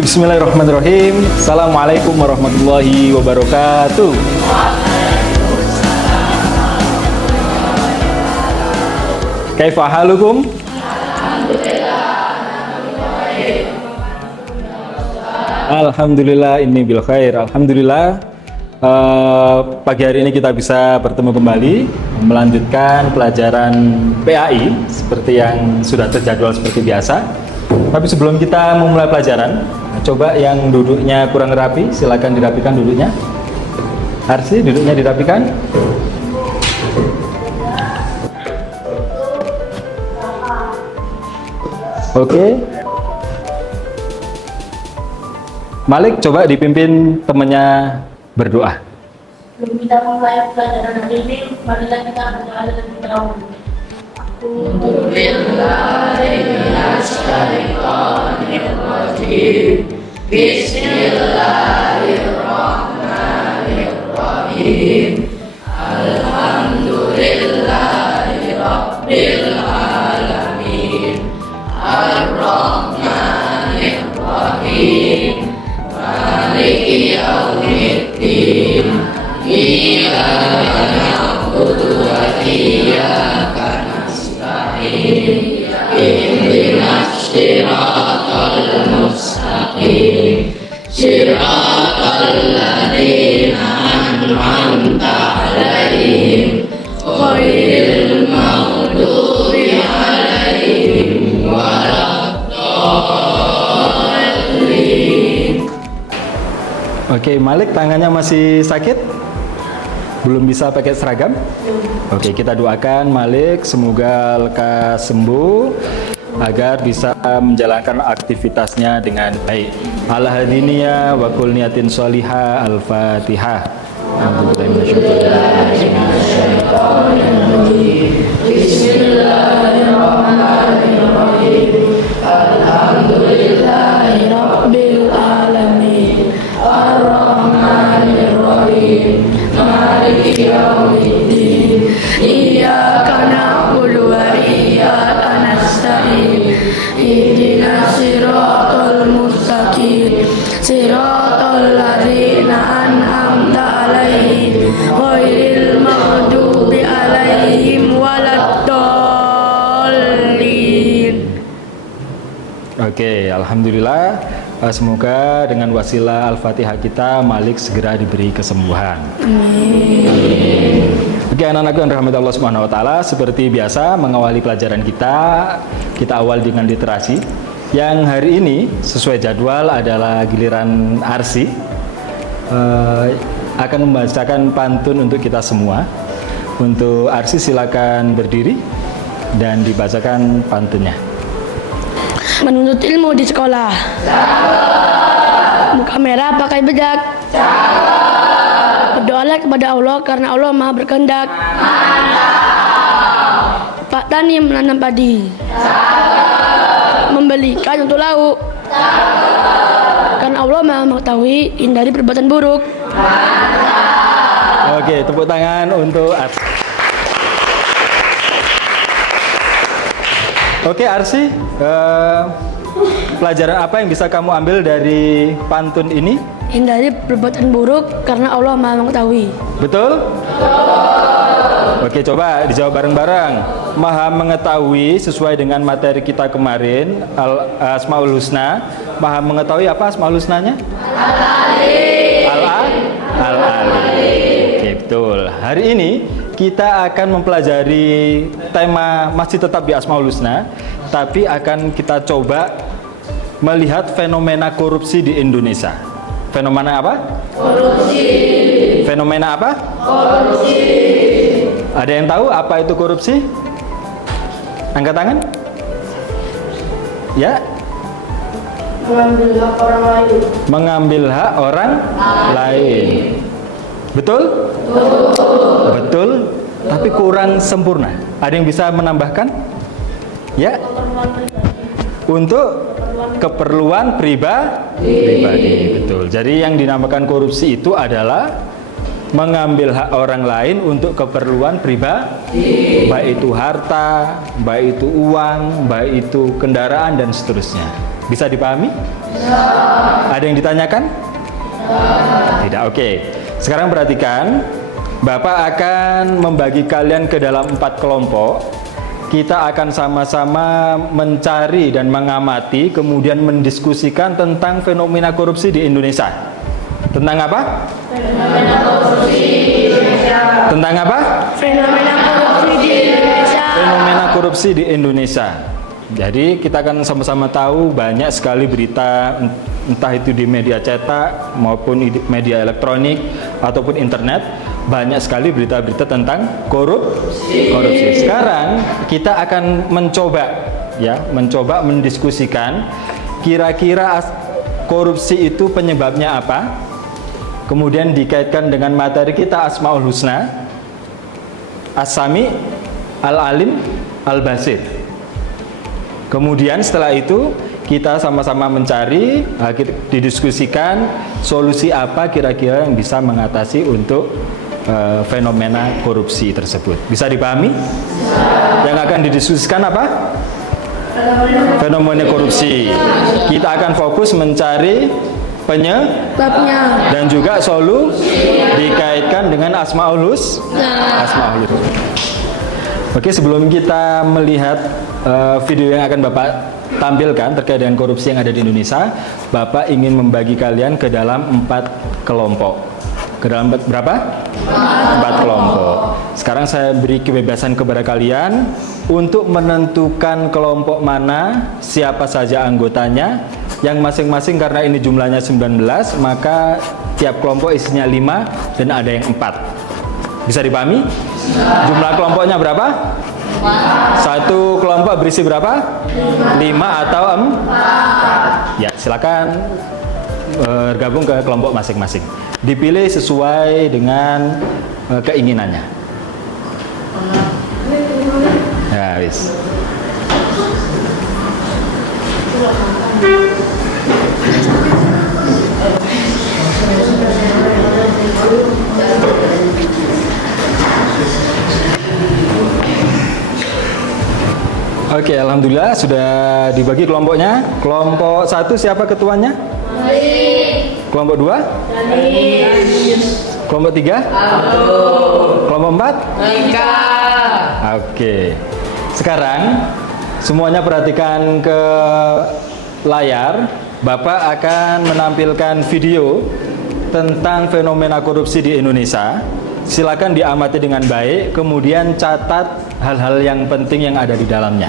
Bismillahirrahmanirrahim. Assalamualaikum warahmatullahi wabarakatuh. Kaifa halukum? Alhamdulillah inni bil khair. Alhamdulillah pagi hari ini kita bisa bertemu kembali melanjutkan pelajaran PAI seperti yang sudah terjadwal seperti biasa. Tapi sebelum kita memulai pelajaran, coba yang duduknya kurang rapi, silakan dirapikan duduknya. Arsi, duduknya dirapikan. Oke. Malik, coba dipimpin temannya berdoa. Sebelum kita mulai pelajaran hari ini, marilah kita berdoa terlebih dahulu. Bismillahirrahmanirrahim. Alhamdulillahirabbil alamin. Ar-Rahmanir-Rahim. Maliki yaumiddin. Iyyaka na'budu wa iyyaka nasta'in. Ihdinas siratal mustaqim. Siratal ladzina an'amta 'alaihim ghairil maghdubi 'alaihim waladdallin. Oke, Malik tangannya masih sakit? Belum bisa pakai seragam? Oke, kita doakan Malik semoga lekas sembuh agar bisa menjalankan aktivitasnya dengan baik. Al-hadiniya wa kul niyatin sholihah. Al-Fatihah. Bismillahirrahmanirrahim. Alhamdulillahirabbil alamin. Ar-Rahmanir-Rahim. Maliki yaumiddin. Iyyaka na'budu wa iyyaka nasta'in. Ihdinas siratal mustaqim. Siratal ladzina an'amta 'alaihim ghairil maghdubi 'alaihim waladdallin. Oke, alhamdulillah. Semoga dengan wasilah Al-Fatihah kita Malik segera diberi kesembuhan. Oke, anak-anakku yang dirahmati Allah Subhanahu wa taala, seperti biasa mengawali pelajaran kita awal dengan literasi. Yang hari ini sesuai jadwal adalah giliran Arsi akan membacakan pantun untuk kita semua. Untuk Arsi silakan berdiri dan dibacakan pantunnya. Menuntut ilmu di sekolah. Muka merah pakai bedak. Berdoalah kepada Allah karena Allah Maha berkehendak. Pak Tani menanam padi. Membeli ikan untuk lauk. Karena Allah Maha mengetahui hindari perbuatan buruk. Oke, tepuk tangan untuk Arsi. Oke, Arsi, pelajaran apa yang bisa kamu ambil dari pantun ini? Hindari perbuatan buruk karena Allah Maha mengetahui. Betul? Oke, coba dijawab bareng-bareng. Maha mengetahui sesuai dengan materi kita kemarin, Asmaul Husna. Maha mengetahui apa Asmaul Husnanya? Al-Alim. Oke, betul. Hari ini kita akan mempelajari tema masih tetap di Asmaul Husna, tapi akan kita coba melihat fenomena korupsi di Indonesia. Fenomena apa? Korupsi. Fenomena apa? Korupsi. Ada yang tahu apa itu korupsi? Angkat tangan. Ya. Mengambil hak orang lain. Mengambil hak orang lain. Betul? Betul, tapi kurang sempurna. Ada yang bisa menambahkan? Ya. Untuk keperluan pribadi. Betul. Jadi yang dinamakan korupsi itu adalah mengambil hak orang lain untuk keperluan pribadi, baik itu harta, baik itu uang, baik itu kendaraan dan seterusnya. Bisa dipahami? Ada yang ditanyakan? Tidak. Oke. Sekarang perhatikan, Bapak akan membagi kalian ke dalam 4 kelompok. Kita akan sama-sama mencari dan mengamati, kemudian mendiskusikan tentang fenomena korupsi di Indonesia. Tentang apa? Fenomena korupsi di Indonesia. Tentang apa? Fenomena korupsi di Indonesia. Fenomena korupsi di Indonesia. Jadi kita akan sama-sama tahu banyak sekali berita, entah itu di media cetak maupun di media elektronik ataupun internet, banyak sekali berita-berita tentang korupsi. Sekarang kita akan mencoba mendiskusikan kira-kira korupsi itu penyebabnya apa, kemudian dikaitkan dengan materi kita Asmaul Husna, As-Sami, Al-Alim, Al-Basir. Kemudian setelah itu kita sama-sama mencari, didiskusikan solusi apa kira-kira yang bisa mengatasi untuk fenomena korupsi tersebut. Bisa dipahami? Yang akan didiskusikan apa? Fenomena korupsi. Kita akan fokus mencari penyebabnya dan juga solusi dikaitkan dengan Asmaul Husna. Oke, sebelum kita melihat video yang akan Bapak tampilkan terkait dengan korupsi yang ada di Indonesia, Bapak ingin membagi kalian ke dalam 4 kelompok. Ke dalam berapa? 4 kelompok. Sekarang saya beri kebebasan kepada kalian untuk menentukan kelompok mana, siapa saja anggotanya, yang masing-masing karena ini jumlahnya 19, maka tiap kelompok isinya 5 dan ada yang 4. Bisa dipahami? Jumlah kelompoknya berapa? Satu kelompok berisi berapa? 5 atau 4? Ya, silakan bergabung ke kelompok masing-masing. Dipilih sesuai dengan keinginannya. Ya, wis. Oke, alhamdulillah sudah dibagi kelompoknya. Kelompok 1 siapa ketuanya? Kelompok 2? Kelompok 3? Kelompok 4? Oke. Sekarang semuanya perhatikan ke layar. Bapak akan menampilkan video tentang fenomena korupsi di Indonesia. Silakan diamati dengan baik, kemudian catat hal-hal yang penting yang ada di dalamnya.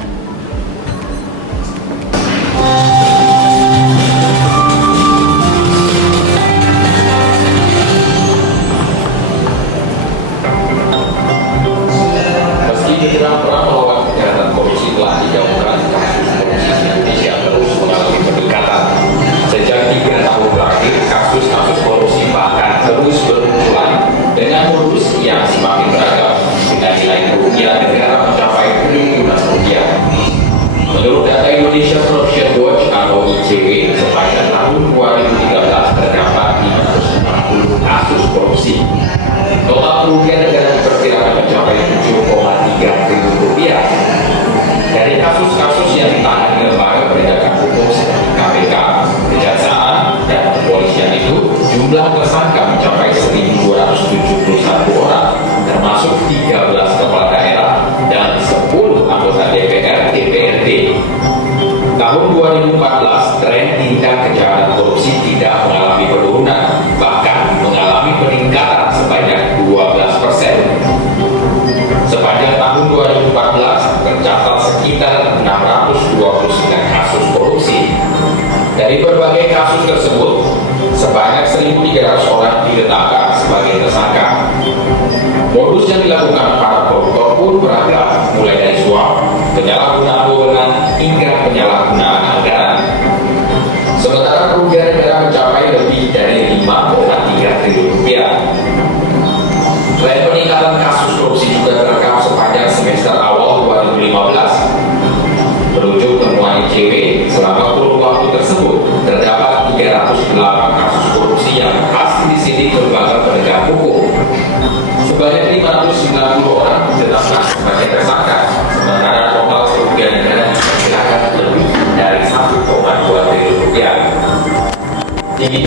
Meski dibilang perang melawan kejahatan korupsi telah dijauhkan, kasus korupsi di Indonesia terus mengalami peningkatan. Sejak 3 tahun terakhir, kasus-kasus korupsi bahkan terus bermunculan dengan modus yang semakin beragam, dengan nilai kerugian negara mencapai triliunan rupiah. Menurut data Indonesia Corruption Watch atau ICW, sepanjang tahun 2013 terdapat 560 kasus korupsi. Total kerugian negara diperkirakan mencapai 7,3 triliun rupiah. Dari kasus-kasus yang ditangani lembaga penegakan hukum seperti KPK, Kejaksaan, dan kepolisian itu, jumlah tersangka mencapai 1.271 orang, termasuk 13 kepala daerah dan 10 anggota DPR DPRD. Tahun 2014, tren tindak kejahatan korupsi tidak mengalami penurunan, bahkan mengalami peningkatan sebanyak 12%. Sepanjang tahun 2014, tercatat sekitar 629 kasus korupsi. Dari berbagai kasus tersebut, sebanyak 1.300 orang ditetapkan sebagai tersangka. Modus yang dilakukan para koruptor pun beragam, mulai dari suap, penyalahgunaan wewenang, hingga penyalahgunaan anggaran. Sementara kerugian negara mencapai lebih dari 5,3 triliun rupiah. Tren peningkatan kasus korupsi juga terekam sepanjang semester awal 2015. Merujuk temuan ICW, selama kurun waktu tersebut terdapat 308 kasus korupsi yang berhasil disidik lembaga penegak hukum. Sebanyak 590 orang ditetapkan sebagai tersangka, sementara total kerugian negara diperkirakan lebih dari 1,2 triliun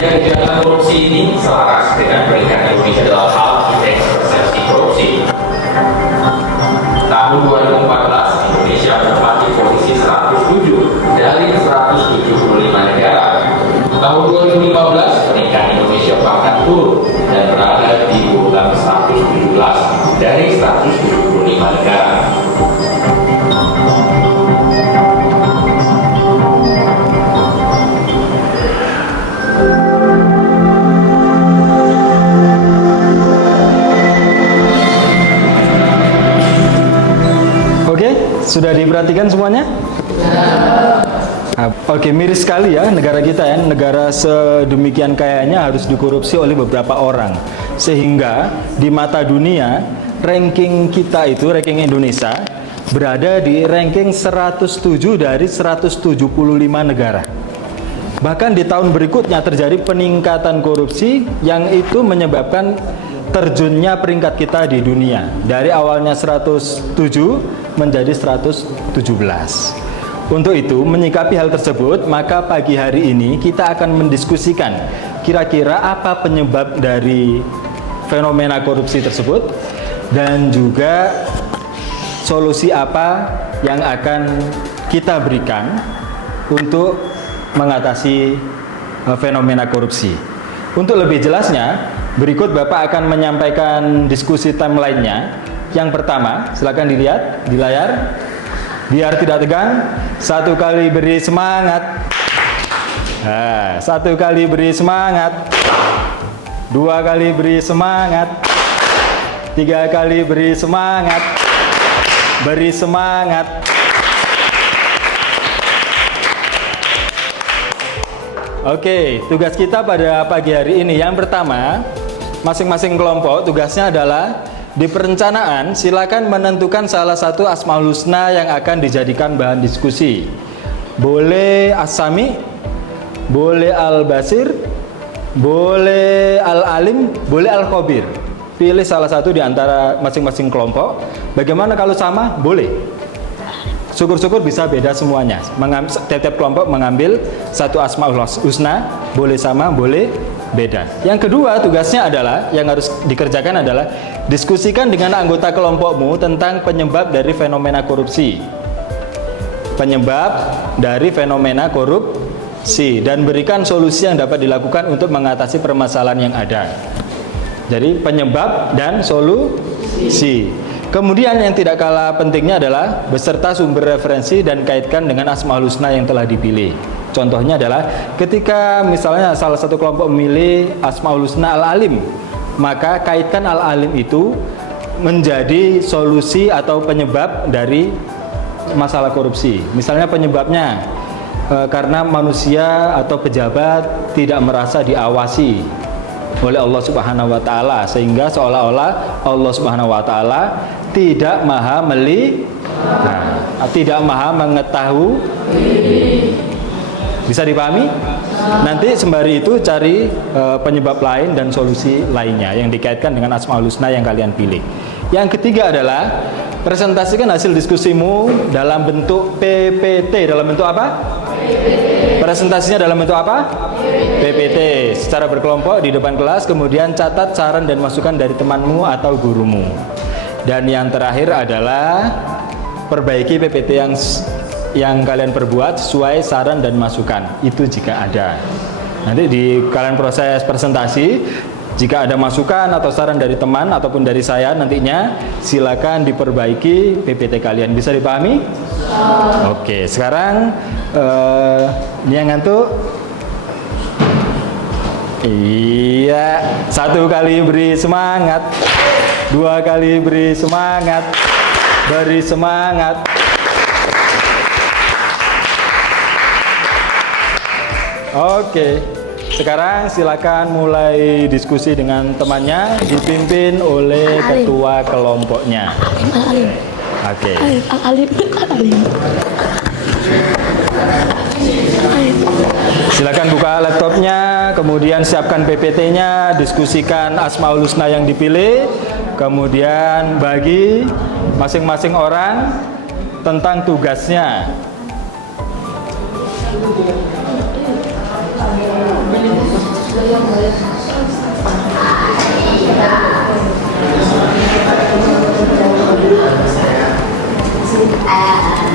Tiga kejahatan korupsi ini selaras dengan peringkat Indonesia dalam hal indeks persepsi korupsi. Tahun 2014, Indonesia menempati posisi 107 dari 175 negara. Tahun 2015, peringkat Indonesia bahkan turun dan berada di urutan 117 dari 175 negara. Oke, sudah diperhatikan semuanya? Oke, miris sekali ya negara kita ya, negara sedemikian kayanya harus dikorupsi oleh beberapa orang. Sehingga di mata dunia, ranking kita itu, ranking Indonesia, berada di ranking 107 dari 175 negara. Bahkan di tahun berikutnya terjadi peningkatan korupsi yang itu menyebabkan terjunnya peringkat kita di dunia. Dari awalnya 107 menjadi 117. Untuk itu, menyikapi hal tersebut, maka pagi hari ini kita akan mendiskusikan kira-kira apa penyebab dari fenomena korupsi tersebut dan juga solusi apa yang akan kita berikan untuk mengatasi fenomena korupsi. Untuk lebih jelasnya, berikut Bapak akan menyampaikan diskusi timeline-nya. Yang pertama, silakan dilihat di layar. Biar tidak tegang, satu kali beri semangat. Nah, satu kali beri semangat. Dua kali beri semangat. Tiga kali beri semangat. Beri semangat. Oke, tugas kita pada pagi hari ini yang pertama, masing-masing kelompok tugasnya adalah di perencanaan silakan menentukan salah satu Asmaul Husna yang akan dijadikan bahan diskusi. Boleh As-Sami, boleh Al-Basir, boleh Al-Alim, boleh Al-Khabir. Pilih salah satu di antara masing-masing kelompok. Bagaimana kalau sama? Boleh. Syukur-syukur bisa beda semuanya. Tiap-tiap kelompok mengambil satu Asmaul Husna, boleh sama, boleh beda. Yang kedua, tugasnya adalah, yang harus dikerjakan adalah diskusikan dengan anggota kelompokmu tentang penyebab dari fenomena korupsi. Penyebab dari fenomena korupsi dan berikan solusi yang dapat dilakukan untuk mengatasi permasalahan yang ada. Jadi penyebab dan solusi. Kemudian yang tidak kalah pentingnya adalah beserta sumber referensi dan kaitkan dengan Asmaul Husna yang telah dipilih. Contohnya adalah ketika misalnya salah satu kelompok memilih Asmaul Husna Al-Alim, maka kaitkan Al-Alim itu menjadi solusi atau penyebab dari masalah korupsi. Misalnya penyebabnya karena manusia atau pejabat tidak merasa diawasi oleh Allah Subhanahu wa taala, sehingga seolah-olah Allah Subhanahu wa taala tidak maha tidak maha mengetahui. Bisa dipahami? Nanti sembari itu cari penyebab lain dan solusi lainnya yang dikaitkan dengan Asmaul Husna yang kalian pilih. Yang ketiga adalah presentasikan hasil diskusimu dalam bentuk PPT. Dalam bentuk apa? Presentasinya dalam bentuk apa? PPT. Secara berkelompok di depan kelas, kemudian catat saran dan masukan dari temanmu atau gurumu. Dan yang terakhir adalah perbaiki PPT yang kalian perbuat sesuai saran dan masukan. Itu jika ada. Nanti di kalian proses presentasi, jika ada masukan atau saran dari teman ataupun dari saya nantinya, silakan diperbaiki PPT kalian. Bisa dipahami? Oke, sekarang ini yang ngantuk. Iya, satu kali beri semangat, dua kali beri semangat, beri semangat. Oke, sekarang silakan mulai diskusi dengan temannya, dipimpin oleh ketua kelompoknya. Al-Alim. Oke. Al-Alim. Al-Alim. Silakan buka laptopnya, kemudian siapkan PPT-nya, diskusikan Asmaul Husna yang dipilih, kemudian bagi masing-masing orang tentang tugasnya. Ya,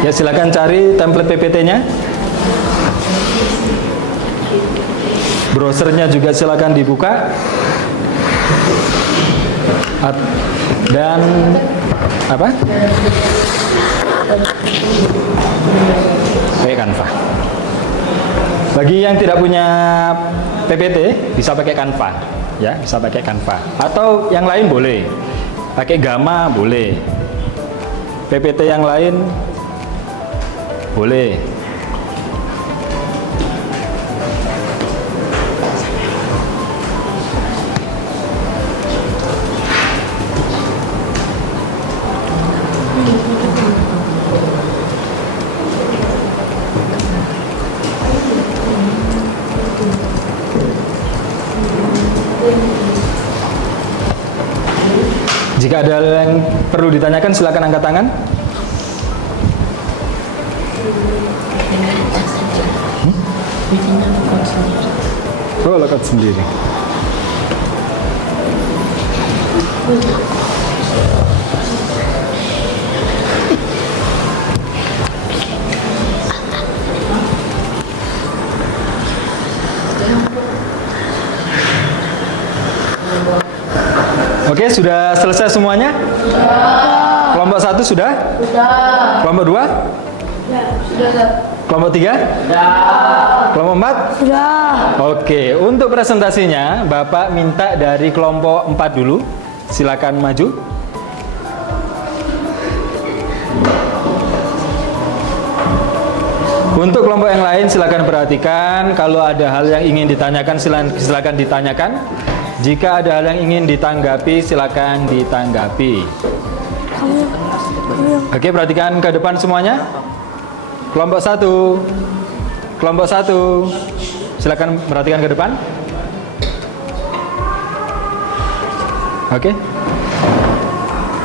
silakan cari template PPT-nya. Browsernya juga silakan dibuka. Dan apa? Pakai Canva. Bagi yang tidak punya PPT bisa pakai Canva, ya, bisa pakai Canva. Atau yang lain boleh. Pakai Gamma boleh. PPT yang lain boleh. Jika ada yang perlu ditanyakan, silakan angkat tangan. Oh, lakukan sendiri. Oke, sudah selesai semuanya? Sudah. Kelompok 1 sudah? Sudah. Kelompok 2? Sudah. Kelompok 3? Sudah. Kelompok 4? Sudah. Oke, untuk presentasinya Bapak minta dari kelompok 4 dulu. Silakan maju. Untuk kelompok yang lain silakan perhatikan. Kalau ada hal yang ingin ditanyakan silakan ditanyakan. Jika ada hal yang ingin ditanggapi, silakan ditanggapi. Oke, perhatikan ke depan semuanya. Kelompok 1. Kelompok 1. Silakan perhatikan ke depan. Oke.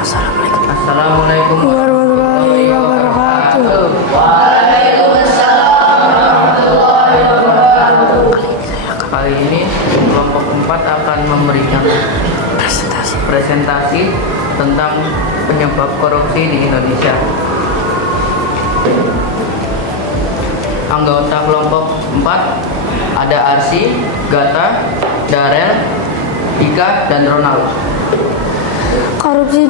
Assalamualaikum Warahmatullahi wabarakatuh. Kali ini kelompok 4 akan memberikan presentasi tentang penyebab korupsi di Indonesia. Anggota kelompok 4 ada Arsi, Gata, Darel, Dika, dan Ronald. Korupsi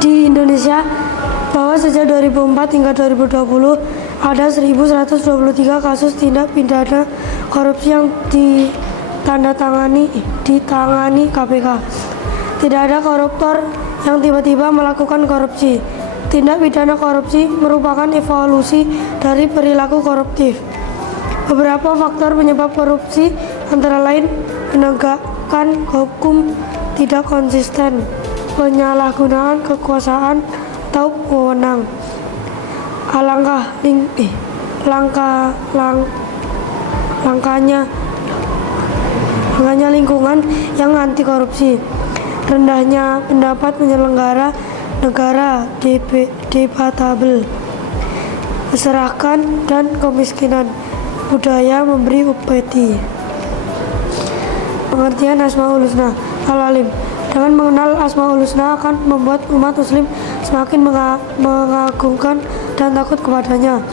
di Indonesia bahwa sejak 2004 hingga 2020 ada 1.123 kasus tindak pidana korupsi yang ditangani KPK. Tidak ada koruptor yang tiba-tiba melakukan korupsi. Tindak pidana korupsi merupakan evolusi dari perilaku koruptif. Beberapa faktor penyebab korupsi antara lain penegakan hukum tidak konsisten, penyalahgunaan kekuasaan atau wewenang, langkahnya lingkungan yang anti korupsi, rendahnya pendapat penyelenggara negara debatable, keserakahan dan kemiskinan, budaya memberi upeti. Pengertian Asmaul Husna. Al-Alim. Dengan mengenal Asmaul Husna akan membuat umat muslim semakin mengagungkan dan takut kepadanya.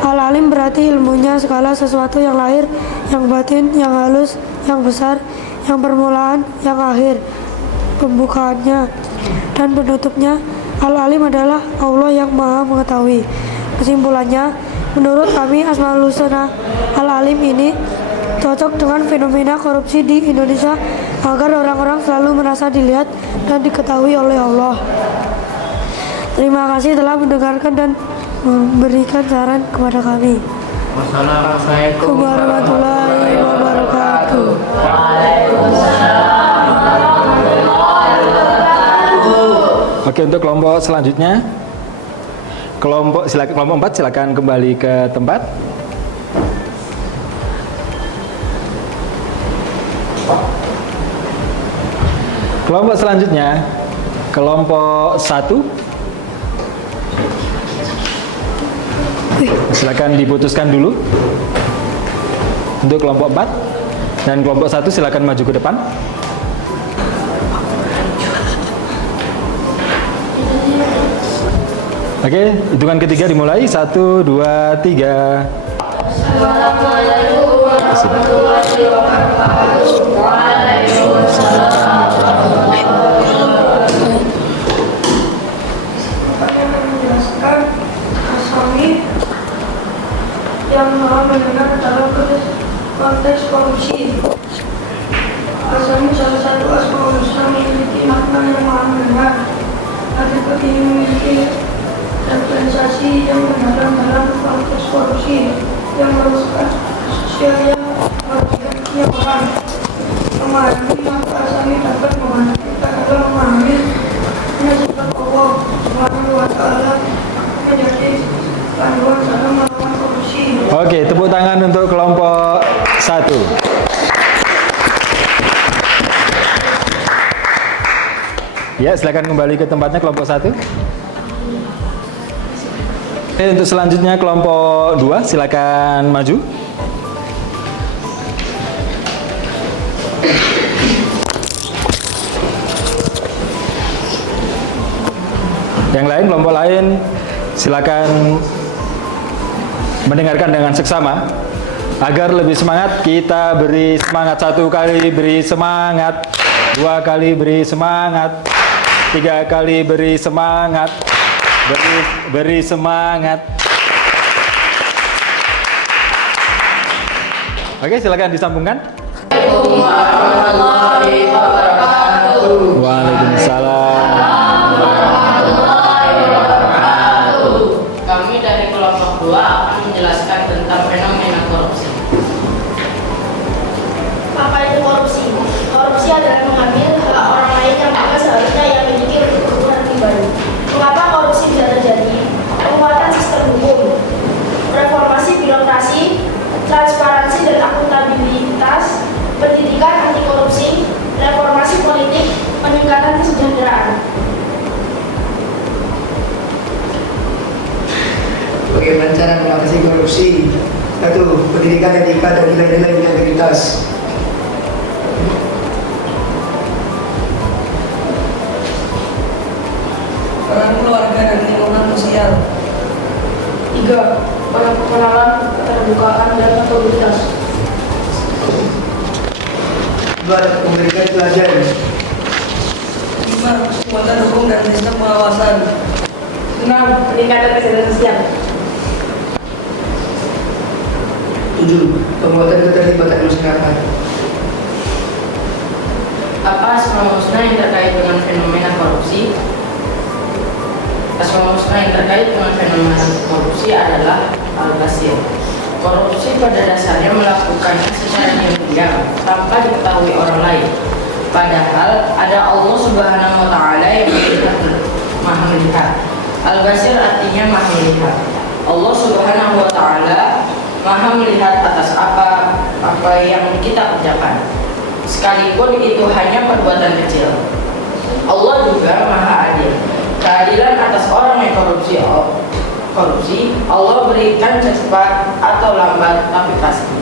Al-Alim berarti ilmunya segala sesuatu yang lahir, yang batin, yang halus, yang besar, yang permulaan, yang akhir, pembukaannya dan penutupnya. Al-Alim adalah Allah yang Maha Mengetahui. Kesimpulannya, menurut kami Asmaul Husna Al-Alim ini cocok dengan fenomena korupsi di Indonesia agar orang-orang selalu merasa dilihat dan diketahui oleh Allah. Terima kasih telah mendengarkan dan memberikan saran kepada kami. Wassalamualaikum warahmatullahi wabarakatuh. Oke, untuk kelompok selanjutnya, kelompok 4 silakan kembali ke tempat. Kelompok selanjutnya, kelompok 1. Silakan diputuskan dulu. Untuk kelompok 4. Dan kelompok 1 silakan maju ke depan. Oke, hitungan ketiga dimulai. 1, 2, 3. Assalamualaikum warahmatullahi wabarakatuh. Waalaikumsalam warahmatullahi wabarakatuh. Saya akan menjelaskan Asami yang maha mendengar dalam konteks korupsi. Asami salah satu asmaul husna memiliki makna yang maha mendengar. Atribut ini memiliki representasi yang mendalam dalam konteks korupsi yang merupakan sosial yang merupakan kenyamanan. Memahami maka Asami dapat membantu kita dalam memahami sifat Allah Subhanahu wa Ta'ala menjadi panduan dalam melawan korupsi. Oke, tepuk tangan untuk kelompok 1. Ya, silakan kembali ke tempatnya kelompok 1. Oke, untuk selanjutnya kelompok 2 silakan maju. Yang lain, kelompok lain silakan mendengarkan dengan seksama. Agar lebih semangat, kita beri semangat. 1 kali beri semangat, 2 kali beri semangat, 3 kali beri semangat, beri semangat. Oke, silakan disambungkan. Assalamualaikum warahmatullahi wabarakatuh. Waalaikumsalam. Kami dari kelompok 2 akan menjelaskan tentang fenomena korupsi. Apa itu korupsi? Korupsi adalah mengambil hak orang lain yang maka seharusnya yang memiliki untuk kepentingan pribadi. Mengapa korupsi bisa terjadi? Penguatan sistem hukum, reformasi birokrasi, transparansi dan akuntabilitas, pendidikan anti korupsi, reformasi politik, peningkatan kesejahteraan. Bagaimana cara mengatasi korupsi? 1. Pendidikan etika dan nilai-nilai integritas. 2. Keluarga dan lingkungan sosial. 3. Pengenalan keterbukaan dan integritas. 4. Memberikan pelajaran. 5. Kekuatan hukum dan sistem pengawasan. 6. Peningkatan kesehatan sosial. 7. Penguatan keterlibatan masyarakat. Apa asmaul husna yang terkait dengan fenomena korupsi? Asmaul husna yang terkait dengan fenomena korupsi adalah al-basir. Korupsi pada dasarnya melakukannya secara diam-diam tanpa diketahui orang lain. Padahal ada Allah Subhanahu wa Ta'ala yang maha melihat. Al-basir artinya maha melihat. Allah Subhanahu wa Ta'ala maha melihat atas apa yang kita kerjakan, sekalipun itu hanya perbuatan kecil. Allah juga maha adil. Keadilan atas orang yang korupsi Allah berikan cepat atau lambat tapi pasti.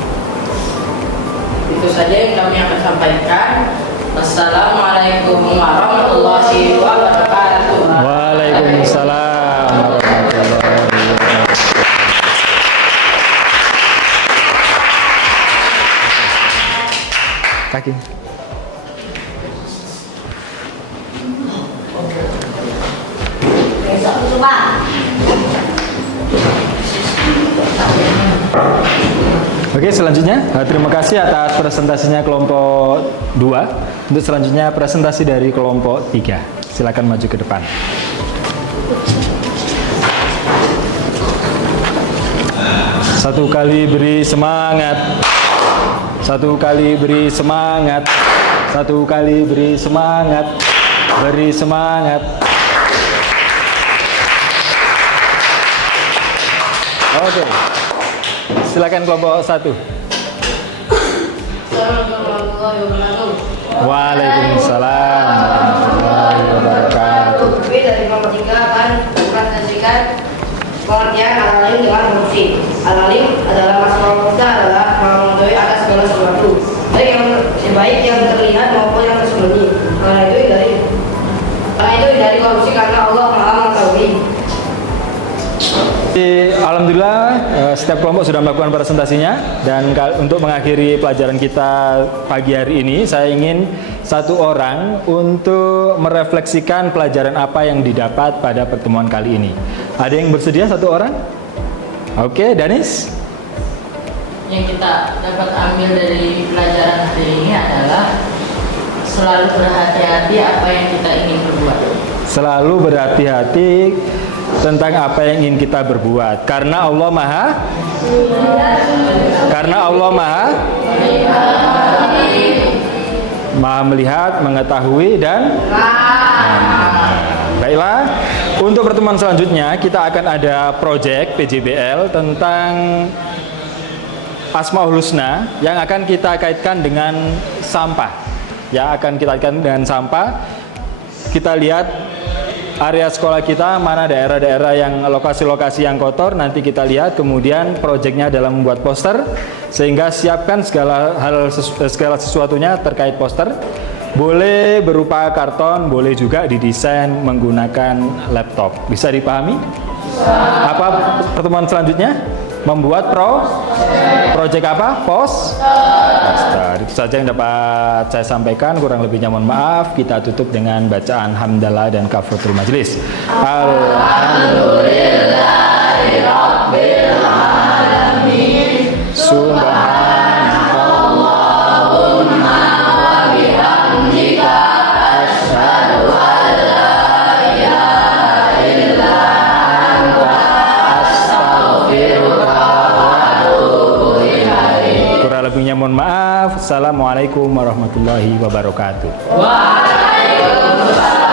Itu saja yang kami akan sampaikan. Wassalamualaikum warahmatullahi wabarakatuh. Waalaikumsalam warahmatullahi wabarakatuh. Kaki. Oke, selanjutnya terima kasih atas presentasinya kelompok 2. Untuk selanjutnya presentasi dari kelompok 3. Silakan maju ke depan. Satu kali beri semangat. 1 kali beri semangat. 1 kali beri semangat. Beri semangat. Oke. Silakan kelompok 1. Assalamualaikum warahmatullahi wabarakatuh. Waalaikumsalam warahmatullahi wabarakatuh. Kami dari kelompok 3 akan mempresentasikan pengertian al-alim dengan korupsi. Al-alim adalah masalah kita adalah mengetahui atas segala sesuatu. Baik setiap kelompok sudah melakukan presentasinya dan untuk mengakhiri pelajaran kita pagi hari ini, saya ingin satu orang untuk merefleksikan pelajaran apa yang didapat pada pertemuan kali ini. Ada yang bersedia satu orang? Oke, Danis. Yang kita dapat ambil dari pelajaran hari ini adalah selalu berhati-hati apa yang kita ingin berbuat. Selalu berhati-hati tentang apa yang ingin kita berbuat, karena Allah Maha melihat, mengetahui dan baiklah. Untuk pertemuan selanjutnya kita akan ada proyek PJBL tentang Asmaul Husna yang akan kita kaitkan dengan sampah. Kita lihat area sekolah kita, mana daerah-daerah yang lokasi-lokasi yang kotor, nanti kita lihat. Kemudian proyeknya adalah membuat poster, sehingga siapkan segala sesuatunya terkait poster. Boleh berupa karton, boleh juga didesain menggunakan laptop. Bisa dipahami? Apa pertemuan selanjutnya? Membuat proyek apa? Poster. Itu saja yang dapat saya sampaikan. Kurang lebihnya mohon maaf. Kita tutup dengan bacaan hamdalah dan kafaratul majelis. Alhamdulillahirabbil alamin. Subhanallahumma wa bihamdika asyhadu an la ilaha illa anta astaghfiruka. Kurang lebihnya mohon maaf. Assalamualaikum warahmatullahi wabarakatuh. Waalaikumsalam.